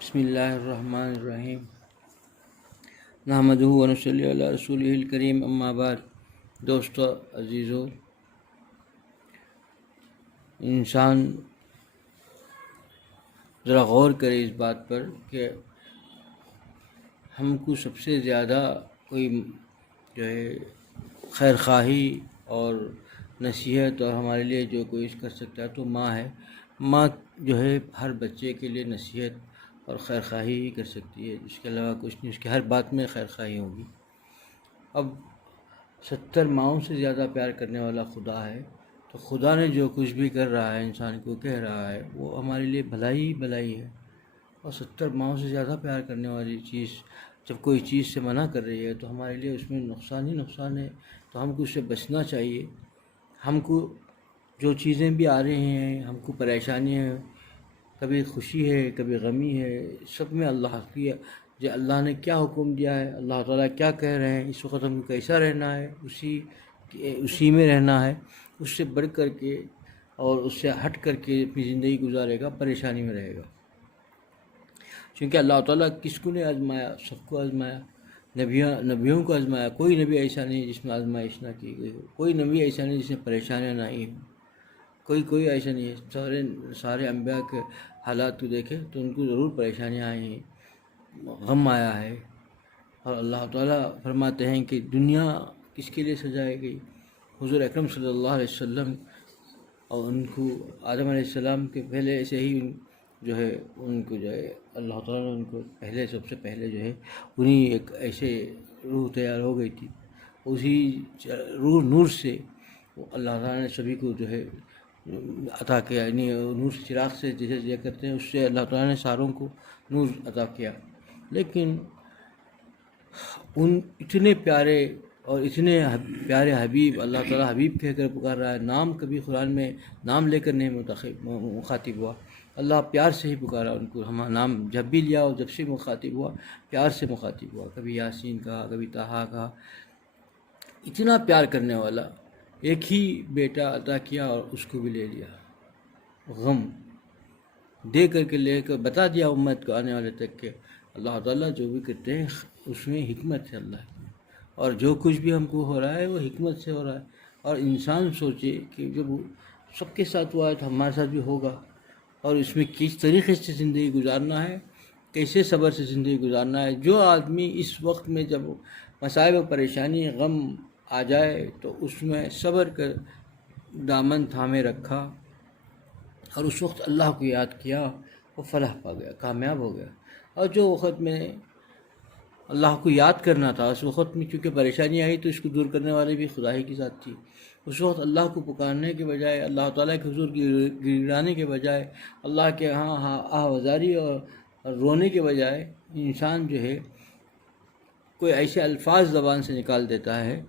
بسم اللہ الرحمن الرحیم نحمدہ و نصلی علی رسولہ الکریم اما بعد۔ دوستو عزیزو، انسان ذرا غور کرے اس بات پر کہ ہم کو سب سے زیادہ کوئی جو ہے خیر خواہی اور نصیحت اور ہمارے لیے جو کوئی کر سکتا ہے تو ماں ہے۔ ماں جو ہے ہر بچے کے لیے نصیحت اور خیر خواہی ہی کر سکتی ہے، اس کے علاوہ کچھ نہیں، اس کی ہر بات میں خیر خواہی ہوگی۔ اب 70 ماؤں سے زیادہ پیار کرنے والا خدا ہے، تو خدا نے جو کچھ بھی کر رہا ہے، انسان کو کہہ رہا ہے، وہ ہمارے لیے بھلائی ہی بھلائی ہے۔ اور 70 ماؤں سے زیادہ پیار کرنے والی چیز جب کوئی چیز سے منع کر رہی ہے تو ہمارے لیے اس میں نقصان ہی نقصان ہے، تو ہم کو اس سے بچنا چاہیے۔ ہم کو جو چیزیں بھی آ رہی ہیں، ہم کو پریشانیاں ہیں، کبھی خوشی ہے کبھی غمی ہے، سب میں اللہ کی جو اللہ نے کیا حکم دیا ہے، اللہ تعالیٰ کیا کہہ رہے ہیں، اس وقت ہم کو کیسا رہنا ہے، اسی میں رہنا ہے، اس سے بڑھ کر کے اور اس سے ہٹ کر کے اپنی زندگی گزارے گا، پریشانی میں رہے گا۔ کیونکہ اللہ تعالیٰ کس کو نے آزمایا؟ سب کو آزمایا، نبیوں کو آزمایا۔ کوئی نبی ایسا نہیں جس میں آزمائش نہ کی گئی ہو، کوئی نبی ایسا نہیں جس میں پریشانیاں نہ آئی ہوں، کوئی ایسا نہیں ہے۔ سارے انبیاء کے حالات کو دیکھیں تو ان کو ضرور پریشانیاں آئی ہیں، غم آیا ہے۔ اور اللہ تعالیٰ فرماتے ہیں کہ دنیا کس کے لیے سجائی گئی؟ حضور اکرم صلی اللہ علیہ وسلم اور ان کو آدم علیہ السلام کے پہلے سے ہی جو ہے ان کو جو ہے اللہ تعالیٰ نے ان کو پہلے سب سے پہلے جو ہے انہیں ایک ایسے روح تیار ہو گئی تھی، اسی روح نور سے اللہ تعالیٰ نے سبھی کو جو ہے عطا کیا، یعنی نور چراغ سے جیسے کرتے ہیں اس سے اللہ تعالیٰ نے ساروں کو نور عطا کیا۔ لیکن ان اتنے پیارے اور اتنے پیارے حبیب، اللہ تعالیٰ حبیب کہہ کر پکار رہا ہے، نام کبھی قرآن میں نام لے کر نہیں مخاطب ہوا، اللہ پیار سے ہی پکارا ان کو۔ ہم نام جب بھی لیا اور جب سے مخاطب ہوا پیار سے مخاطب ہوا، کبھی یاسین کہا کبھی طٰہٰ کہا۔ اتنا پیار کرنے والا ایک ہی بیٹا عطا کیا اور اس کو بھی لے لیا، غم دے کر کے لے کر بتا دیا امت کو آنے والے تک کہ اللہ تعالیٰ جو بھی کرتے ہیں اس میں حکمت ہے اللہ کی، اور جو کچھ بھی ہم کو ہو رہا ہے وہ حکمت سے ہو رہا ہے۔ اور انسان سوچے کہ جب سب کے ساتھ ہوا ہے تو ہمارے ساتھ بھی ہوگا، اور اس میں کس طریقے سے زندگی گزارنا ہے، کیسے صبر سے زندگی گزارنا ہے۔ جو آدمی اس وقت میں جب مصائب و پریشانی غم آ جائے تو اس میں صبر کر دامن تھامے رکھا اور اس وقت اللہ کو یاد کیا، وہ فلاح پا گیا، کامیاب ہو گیا۔ اور جو وقت میں اللہ کو یاد کرنا تھا، اس وقت میں چونکہ پریشانی آئی تو اس کو دور کرنے والے بھی خدا ہی کی ذات تھی، اس وقت اللہ کو پکارنے کے بجائے، اللہ تعالیٰ کے حضور گڑگڑانے کے بجائے، اللہ کے ہاں آہوازاری اور رونے کے بجائے انسان جو ہے کوئی ایسے الفاظ زبان سے نکال دیتا ہے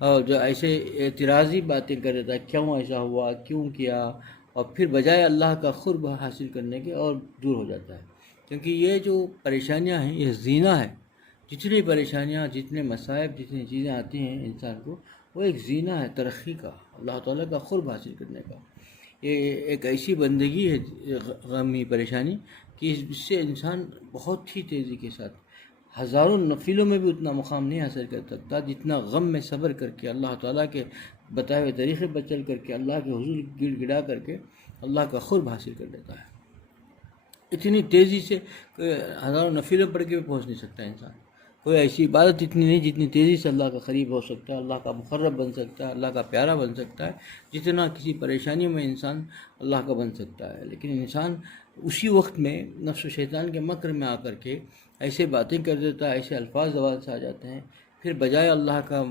اور جو ایسے اعتراضی باتیں کر دیتا ہے، کیوں ایسا ہوا، کیوں کیا، اور پھر بجائے اللہ کا قرب حاصل کرنے کے اور دور ہو جاتا ہے۔ کیونکہ یہ جو پریشانیاں ہیں یہ زینہ ہے، جتنی پریشانیاں، جتنے مصائب، جتنی چیزیں آتی ہیں انسان کو، وہ ایک زینہ ہے ترقی کا، اللہ تعالیٰ کا قرب حاصل کرنے کا۔ یہ ایک ایسی بندگی ہے غمی پریشانی کہ اس سے انسان بہت ہی تیزی کے ساتھ ہزاروں نفلوں میں بھی اتنا مقام نہیں حاصل کر سکتا جتنا غم میں صبر کر کے اللہ تعالیٰ کے بتائے ہوئے طریقے پر چل کر کے اللہ کے حضور گڑ گڑا کر کے اللہ کا قرب حاصل کر لیتا ہے۔ اتنی تیزی سے ہزاروں نفلوں پڑھ کے بھی پہنچ نہیں سکتا انسان، کوئی ایسی عبادت اتنی نہیں جتنی تیزی سے اللہ کا قریب ہو سکتا ہے، اللہ کا مقرب بن سکتا ہے، اللہ کا پیارا بن سکتا ہے، جتنا کسی پریشانی میں انسان اللہ کا بن سکتا ہے۔ لیکن انسان اسی وقت میں نفس و شیطان کے مکر میں آ کر کے ایسے باتیں کر دیتا ہے، ایسے الفاظ زبان سے آ جاتے ہیں، پھر بجائے اللہ کا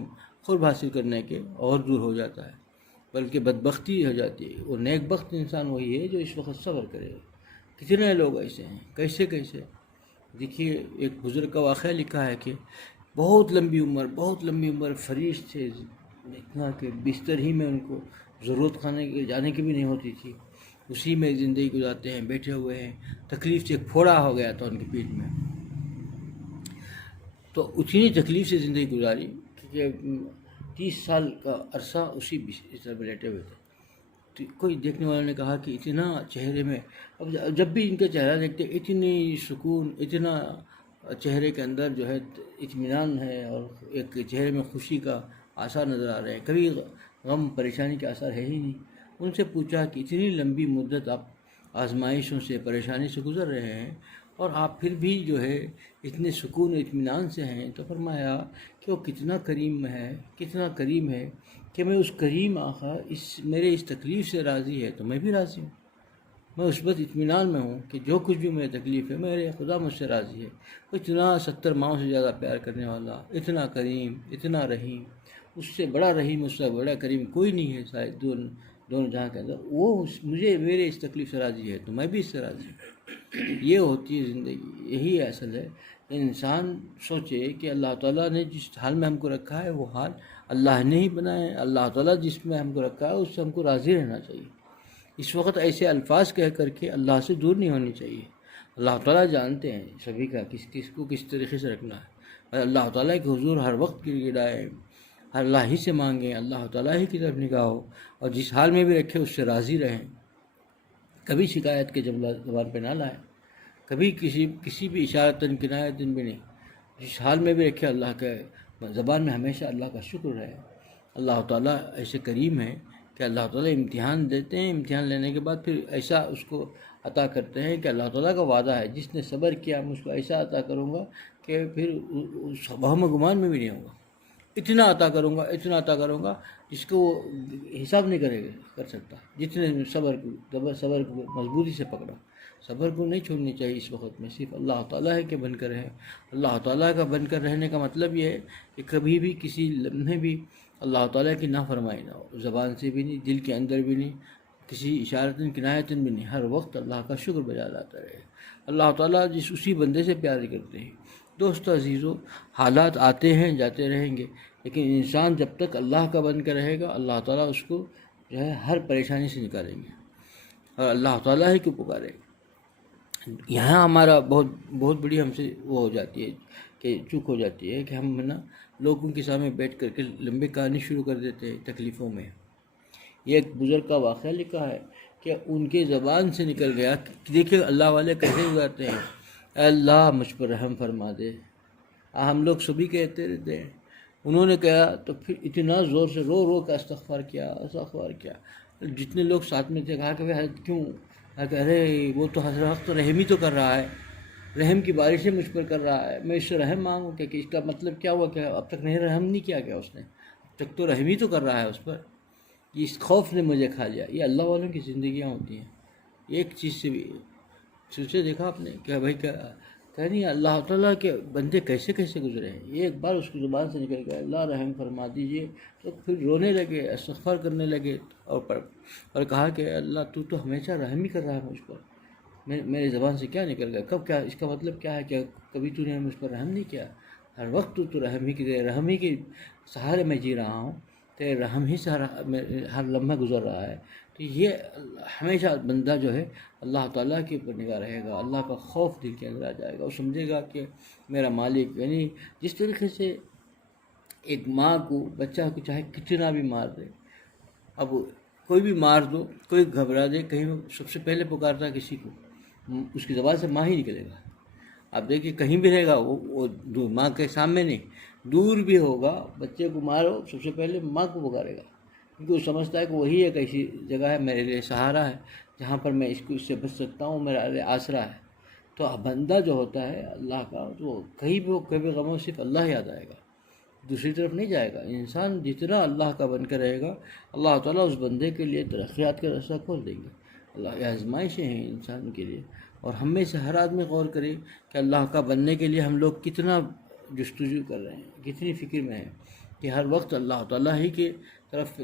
قرب حاصل کرنے کے اور دور ہو جاتا ہے، بلکہ بدبختی ہو جاتی ہے۔ وہ نیک بخت انسان وہی ہے جو اس وقت صبر کرے گا۔ کتنے لوگ ایسے ہیں، کیسے دیکھیے، ایک بزرگ کا واقعہ لکھا ہے کہ بہت لمبی عمر فریش تھے، اتنا کہ بستر ہی میں ان کو ضرورت کھانے کے جانے کی بھی نہیں ہوتی تھی، اسی میں زندگی گزارتے ہیں، بیٹھے ہوئے ہیں، تکلیف سے ایک پھوڑا ہو گیا تھا ان کی پیٹھ میں، تو اتنی تکلیف سے زندگی گزاری کہ 30 سال کا عرصہ اسی بستر میں لیٹے ہوئے تھے۔ کوئی دیکھنے والوں نے کہا کہ اتنا چہرے میں، اب جب بھی ان کا چہرہ دیکھتے اتنی سکون، اتنا چہرے کے اندر جو ہے اطمینان ہے، اور ایک چہرے میں خوشی کا آثار نظر آ رہے ہیں، کبھی غم پریشانی کے آثار ہے ہی نہیں۔ ان سے پوچھا کہ اتنی لمبی مدت آپ آزمائشوں سے، پریشانی سے گزر رہے ہیں، اور آپ پھر بھی جو ہے اتنے سکون و اطمینان سے ہیں، تو فرمایا کہ وہ کتنا کریم ہے، کتنا کریم ہے کہ میں اس کریم آقا میرے اس تکلیف سے راضی ہے تو میں بھی راضی ہوں۔ میں اس وقت اطمینان میں ہوں کہ جو کچھ بھی میری تکلیف ہے، میرے خدا مجھ سے راضی ہے۔ وہ اتنا 70 ماؤں سے زیادہ پیار کرنے والا، اتنا کریم، اتنا رحیم، اس سے بڑا رحیم، اس سے بڑا کریم کوئی نہیں ہے شاید دونوں جہاں کے اندر۔ وہ مجھے میرے اس تکلیف سے راضی ہے تو میں بھی اس سے راضی ہوں۔ یہ ہوتی ہے زندگی، یہی اصل ہے۔ انسان سوچے کہ اللہ تعالیٰ نے جس حال میں ہم کو رکھا ہے وہ حال اللہ نے ہی بنایا ہے۔ اللہ تعالیٰ جس میں ہم کو رکھا ہے اس سے ہم کو راضی رہنا چاہیے۔ اس وقت ایسے الفاظ کہہ کر کے اللہ سے دور نہیں ہونی چاہیے۔ اللہ تعالیٰ جانتے ہیں سبھی کا کس کو کس طریقے سے رکھنا ہے، اور اللہ تعالیٰ کے حضور ہر وقت گڑائیں، اللہ ہی سے مانگیں، اللہ تعالیٰ ہی کی طرف نگاہ ہو، اور جس حال میں بھی رکھے اس سے راضی رہیں۔ کبھی شکایت کے جملہ زبان پہ نہ لائیں، کبھی کسی بھی اشارتاً کنایتاً بھی نہیں۔ جس حال میں بھی رکھے اللہ کے زبان میں ہمیشہ اللہ کا شکر رہے۔ اللہ تعالیٰ ایسے کریم ہے کہ اللہ تعالیٰ امتحان دیتے ہیں، امتحان لینے کے بعد پھر ایسا اس کو عطا کرتے ہیں کہ اللہ تعالیٰ کا وعدہ ہے جس نے صبر کیا میں اس کو ایسا عطا کروں گا کہ پھر وہم گمان میں بھی نہیں ہوگا۔ اتنا عطا کروں گا، اتنا عطا کروں گا جس کو وہ حساب نہیں کر سکتا۔ جتنے صبر کو مضبوطی سے پکڑا، صبر کو نہیں چھوڑنی چاہیے اس وقت میں، صرف اللہ تعالیٰ ہے کہ بن کر رہے۔ اللہ تعالیٰ کا بن کر رہنے کا مطلب یہ ہے کہ کبھی بھی کسی لمحے بھی اللہ تعالیٰ کی نافرمائی نہ ہو، زبان سے بھی نہیں، دل کے اندر بھی نہیں، کسی اشارتاً کنایتاً بھی نہیں، ہر وقت اللہ کا شکر بجا لاتا رہے۔ اللہ تعالیٰ اسی بندے سے پیار کرتے ہیں۔ دوست عزیزو، حالات آتے ہیں جاتے رہیں گے، لیکن انسان جب تک اللہ کا بن کر رہے گا اللہ تعالیٰ اس کو جو ہے ہر پریشانی سے نکالیں گے، اور اللہ تعالیٰ ہی کو پکارے گا۔ یہاں ہمارا بہت بڑی ہم سے وہ ہو جاتی ہے کہ چوک ہو جاتی ہے کہ ہم نا لوگوں کے سامنے بیٹھ کر کے لمبی کہانی شروع کر دیتے ہیں تکلیفوں میں۔ یہ ایک بزرگ کا واقعہ لکھا ہے کہ ان کے زبان سے نکل گیا کہ دیکھیں اللہ والے کیسے گزارتے ہیں، اے اللہ مجھ پر رحم فرما دے۔ ہم لوگ سبھی کہتے رہتے ہیں، انہوں نے کہا تو پھر اتنا زور سے رو کا استغفار کیا۔ جتنے لوگ ساتھ میں تھے کہا کہ حضرت کیوں؟ کہ ارے وہ تو ہر وقت رحم ہی تو کر رہا ہے، رحم کی بارشیں مجھ پر کر رہا ہے، میں اس سے رحم مانگوں کہ اس کا مطلب کیا ہوا کہ اب تک نہیں رحم نہیں کیا گیا اس نے، اب تک تو رحم ہی تو کر رہا ہے اس پر، اس خوف نے مجھے کھا لیا۔ یہ اللہ والوں کی زندگیاں ہوتی ہیں۔ ایک چیز سے بھی سوچے دیکھا آپ نے کہ بھائی کہ نہیں اللہ تعالیٰ کے بندے کیسے گزرے ہیں۔ یہ ایک بار اس کی زبان سے نکل گیا اللہ رحم فرما دیجئے، تو پھر رونے لگے، استغفار کرنے لگے، اور کہا کہ اللہ تو ہمیشہ رحم ہی کر رہا ہے مجھ پر، میرے زبان سے کیا نکل گیا، کب کیا اس کا مطلب کیا ہے کہ کبھی تو نے مجھ پر رحم نہیں کیا، ہر وقت تو رحم ہی کے سہارے میں جی رہا ہوں، تیرے رحم ہی سے ہر لمحہ گزر رہا ہے۔ تو یہ ہمیشہ بندہ جو ہے اللہ تعالیٰ کے اوپر نگاہ رہے گا، اللہ کا خوف دل کے اندر آ جائے گا، وہ سمجھے گا کہ میرا مالک، یعنی جس طریقے سے ایک ماں کو بچہ کو چاہے کتنا بھی مار دے، اب کوئی بھی مار دو، کوئی گھبرا دے، کہیں سب سے پہلے پکارتا کسی کو، اس کی زبان سے ماں ہی نکلے گا۔ آپ دیکھیے کہیں بھی رہے گا وہ ماں کے سامنے نہیں، دور بھی ہوگا، بچے کو مارو سب سے پہلے ماں کو پکارے گا، کیونکہ وہ سمجھتا ہے کہ وہی ایک ایسی جگہ ہے میرے لیے سہارا ہے جہاں پر میں اس سے بچ سکتا ہوں، میرا لیے آسرا ہے۔ تو بندہ جو ہوتا ہے اللہ کا، تو کہیں بھی وہ کبھی غموں صرف اللہ یاد آئے گا، دوسری طرف نہیں جائے گا۔ انسان جتنا اللہ کا بن کر رہے گا اللہ تعالیٰ اس بندے کے لیے ترقیات کا راستہ کھول دیں گے۔ اللہ یہ آزمائشیں ہیں انسان کے لیے، اور ہم میں سے ہر آدمی غور کرے کہ اللہ کا بننے کے لیے ہم لوگ کتنا جستجو کر رہے ہیں، کتنی فکر میں ہیں کہ ہر وقت اللہ تعالیٰ ہی کے طرف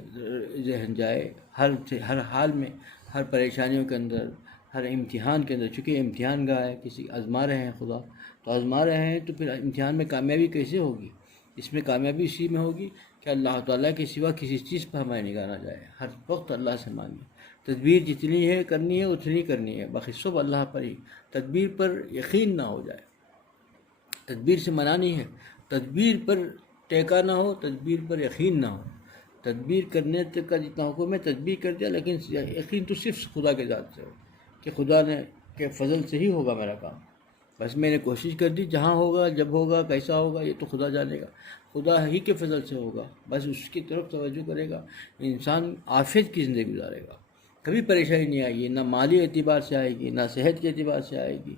ذہن جائے، ہر حال میں، ہر پریشانیوں کے اندر، ہر امتحان کے اندر، چونکہ امتحان گاہ ہے، کسی آزما رہے ہیں خدا، تو آزما رہے ہیں تو پھر امتحان میں کامیابی کیسے ہوگی؟ اس میں کامیابی اسی میں ہوگی کہ اللہ تعالیٰ کے سوا کسی چیز پر ہماری نگاہ نہ جائے، ہر وقت اللہ سے مانگے، تدبیر جتنی ہے کرنی ہے اتنی کرنی ہے، باقی سب اللہ پر ہی، تدبیر پر یقین نہ ہو جائے، تدبیر سے منع نہیں ہے، تدبیر پر ٹیکا نہ ہو، تدبیر پر یقین نہ ہو، تدبیر کرنے تک کا جتنا حکم ہے تدبیر کر دیا، لیکن یقین تو صرف خدا کے ذات سے ہو کہ خدا نے کے فضل سے ہی ہوگا میرا کام. بس میں نے کوشش کر دی، جہاں ہوگا جب ہوگا کیسا ہوگا یہ تو خدا جانے گا، خدا ہی کے فضل سے ہوگا. بس اس کی طرف توجہ کرے گا، انسان عافیت کی زندگی گزارے گا. کبھی پریشانی نہیں آئے گی، نہ مالی اعتبار سے آئے گی، نہ صحت کے اعتبار سے آئے گی،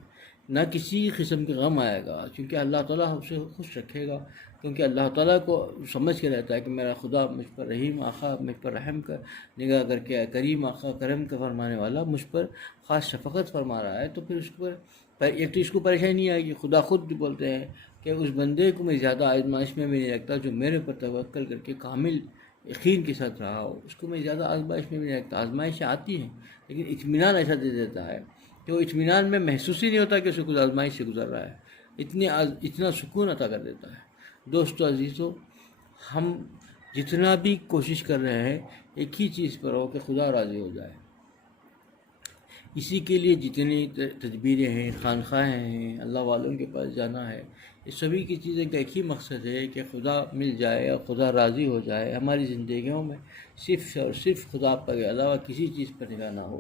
نہ کسی قسم کے غم آئے گا، کیونکہ اللہ تعالیٰ اسے خوش رکھے گا. کیونکہ اللہ تعالیٰ کو سمجھ کے رہتا ہے کہ میرا خدا مجھ پر رحیم آقا، مجھ پر رحم کر نگاہ کر کے، کریم آقا، کرم کا فرمانے والا مجھ پر خاص شفقت فرما رہا ہے. تو پھر اس پر ایک تو اس کو پریشانی نہیں آئے گی. خدا خود بولتے ہیں کہ اس بندے کو میں زیادہ آزمائش میں بھی نہیں رکھتا جو میرے پر توکل کر کے کامل یقین کے ساتھ رہا ہو، اس کو میں زیادہ آزمائش میں بھی نہیں رکھتا. آزمائشیں آتی ہیں لیکن اطمینان ایسا دے دیتا ہے کہ وہ اطمینان میں محسوس ہی نہیں ہوتا کہ اسے کچھ آزمائش سے گزر رہا ہے، اتنا سکون عطا کر دیتا ہے. دوستو عزیزو، ہم جتنا بھی کوشش کر رہے ہیں ایک ہی چیز پر ہو کہ خدا راضی ہو جائے. اسی کے لیے جتنی تدبیریں ہیں، خانقاہیں ہیں، اللہ والوں کے پاس جانا ہے، یہ سبھی کی چیزیں کا ایک ہی مقصد ہے کہ خدا مل جائے اور خدا راضی ہو جائے. ہماری زندگیوں میں صرف اور صرف خدا پر علاوہ کسی چیز پر نگاہ نہ ہو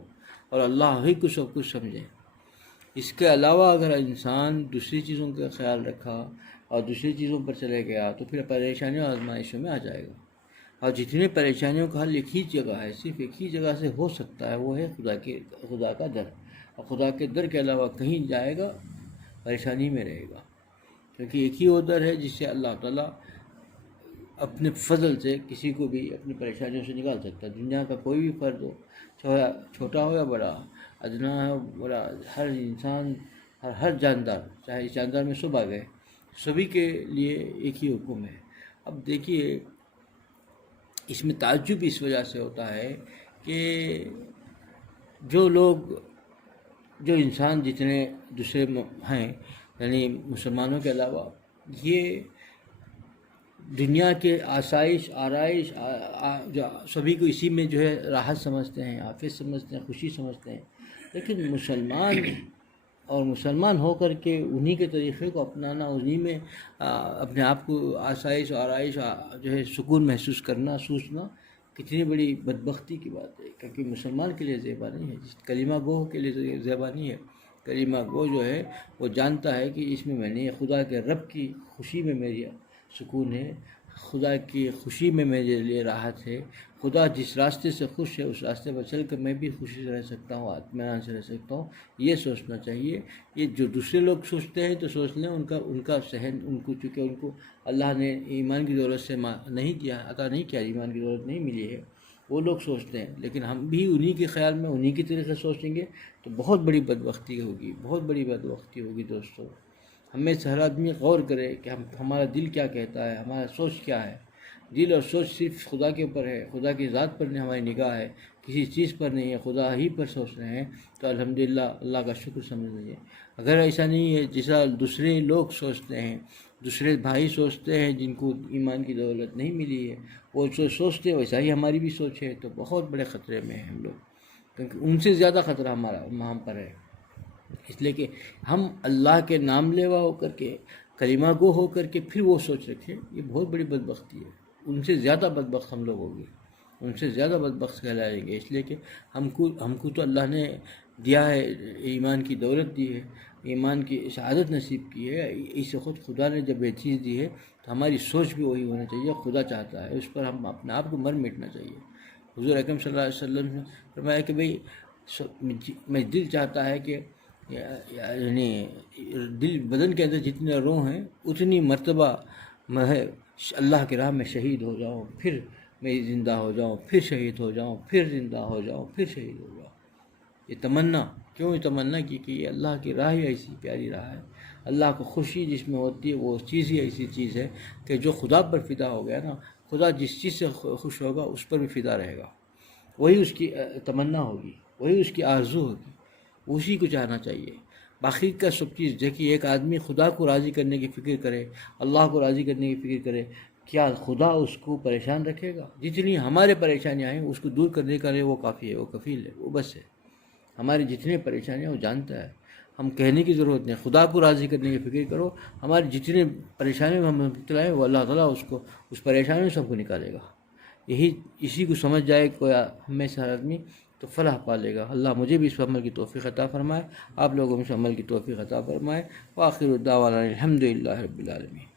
اور اللہ ہی کو سب کچھ سمجھے. اس کے علاوہ اگر انسان دوسری چیزوں کا خیال رکھا اور دوسری چیزوں پر چلے گیا تو پھر پریشانیوں اور آزمائشوں میں آ جائے گا. اور جتنی پریشانیوں کا حل ایک ہی جگہ ہے، صرف ایک ہی جگہ سے ہو سکتا ہے، وہ ہے خدا کا در. اور خدا کے در کے علاوہ کہیں جائے گا پریشانی میں رہے گا، کیونکہ ایک ہی وہ در ہے جس سے اللہ تعالیٰ اپنے فضل سے کسی کو بھی اپنی پریشانیوں سے نکال سکتا ہے. دنیا کا کوئی بھی فرد ہو، چھوٹا ہو یا بڑا، ادنا ہو بڑا، ہر انسان، ہر جاندار، چاہے اس جاندار میں سب آ گئے، سبھی کے لیے ایک ہی حکم ہے. اب دیکھیے اس میں تعجب اس وجہ سے ہوتا ہے کہ جو انسان جتنے دوسرے ہیں، یعنی مسلمانوں کے علاوہ، یہ دنیا کے آسائش، آرائش جو سبھی کو اسی میں جو ہے راحت سمجھتے ہیں، عافیت سمجھتے ہیں، خوشی سمجھتے ہیں. لیکن مسلمان ہو کر کے انہی کے طریقے کو اپنانا، انہی میں اپنے آپ کو آسائش، آرائش، جو ہے سکون محسوس کرنا، سوچنا، کتنی بڑی بدبختی کی بات ہے. کیونکہ مسلمان کے لیے زیبا نہیں ہے، کلمہ گو کے لیے زیبا نہیں ہے. کلمہ گو جو ہے وہ جانتا ہے کہ اس میں میں نے خدا کے رب کی خوشی میں میری سکون ہے، خدا کی خوشی میں میرے لیے راحت ہے. خدا جس راستے سے خوش ہے اس راستے پر چل کر میں بھی خوشی سے رہ سکتا ہوں، اطمینان سے رہ سکتا ہوں. یہ سوچنا چاہیے. یہ جو دوسرے لوگ سوچتے ہیں تو سوچ لیں، ان کا صحن، ان کو چونکہ ان کو اللہ نے ایمان کی دولت سے نہیں دیا، عطا نہیں کیا، ایمان کی دولت نہیں ملی ہے، وہ لوگ سوچتے ہیں. لیکن ہم بھی انہی کے خیال میں، انہی کی طریقے سے سوچیں گے تو بہت بڑی بدبختی ہوگی، بہت بڑی بدبختی ہوگی. دوستو، ہمیں ہر آدمی غور کرے کہ ہمارا دل کیا کہتا ہے، ہمارا سوچ کیا ہے. دل اور سوچ صرف خدا کے اوپر ہے، خدا کی ذات پر ہماری نگاہ ہے، کسی چیز پر نہیں ہے، خدا ہی پر سوچ رہے ہیں تو الحمدللہ اللہ کا شکر سمجھ لیجیے. اگر ایسا نہیں ہے جیسا دوسرے لوگ سوچتے ہیں، دوسرے بھائی سوچتے ہیں جن کو ایمان کی دولت نہیں ملی ہے، وہ جو سوچتے ہیں ویسا ہی ہماری بھی سوچ ہے، تو بہت بڑے خطرے میں ہیں ہم لوگ. کیونکہ ان سے زیادہ خطرہ ہم پر ہے. اس لیے کہ ہم اللہ کے نام لیوا ہو کر کے، کلمہ گو ہو کر کے پھر وہ سوچ رکھیں، یہ بہت بڑی بدبختی ہے. ان سے زیادہ بدبخت ہم لوگ ہوں گے، ان سے زیادہ بدبخت کہلائیں گے. اس لیے کہ ہم کو تو اللہ نے دیا ہے، ایمان کی دولت دی ہے، ایمان کی شہادت نصیب کی ہے. اس سے خود خدا نے جب یہ چیز دی ہے تو ہماری سوچ بھی وہی ہونا چاہیے. خدا چاہتا ہے اس پر ہم اپنے آپ کو مر مٹنا چاہیے. حضور اکرم صلی اللہ علیہ وسلم نے فرمایا کہ بھئی میں دل چاہتا ہے کہ یعنی دل بدن کے اندر جتنے روح ہیں اتنی مرتبہ میں اللہ کی راہ میں شہید ہو جاؤں، پھر میں زندہ ہو جاؤں، پھر شہید ہو جاؤں، پھر زندہ ہو جاؤں، پھر شہید ہو جاؤں. یہ تمنا کیوں؟ یہ تمنا کی کہ یہ اللہ کی راہ ہی ایسی پیاری راہ ہے. اللہ کو خوشی جس میں ہوتی ہے وہ چیز ہی ایسی چیز ہے کہ جو خدا پر فدا ہو گیا نا، خدا جس چیز سے خوش ہوگا اس پر بھی فدا رہے گا. وہی اس کی تمنا ہوگی، وہی اس کی آرزو ہوگی، اسی کو چاہنا چاہیے. باقی کا سب چیز دیکھیے، ایک آدمی خدا کو راضی کرنے کی فکر کرے، اللہ کو راضی کرنے کی فکر کرے، کیا خدا اس کو پریشان رکھے گا؟ جتنی ہمارے پریشانیاں ہیں اس کو دور کرنے کا لیے وہ کافی ہے، وہ کفیل ہے، وہ بس ہے. ہماری جتنی پریشانیاں وہ جانتا ہے، ہم کہنے کی ضرورت نہیں. خدا کو راضی کرنے کی فکر کرو، ہماری جتنے پریشانیوں میں ہم مبتلا ہیں وہ اللہ تعالیٰ اس پریشانیوں سے ہم کو نکالے گا. اسی کو سمجھ جائے کوئی ہمیں سے ہر آدمی تو فلاح پا لے گا۔ اللہ مجھے بھی اس پر عمل کی توفیق عطا فرمائے، آپ لوگوں میں سے عمل کی توفیق عطا فرمائے۔ وآخر دعوانا الحمد للہ رب العالمین۔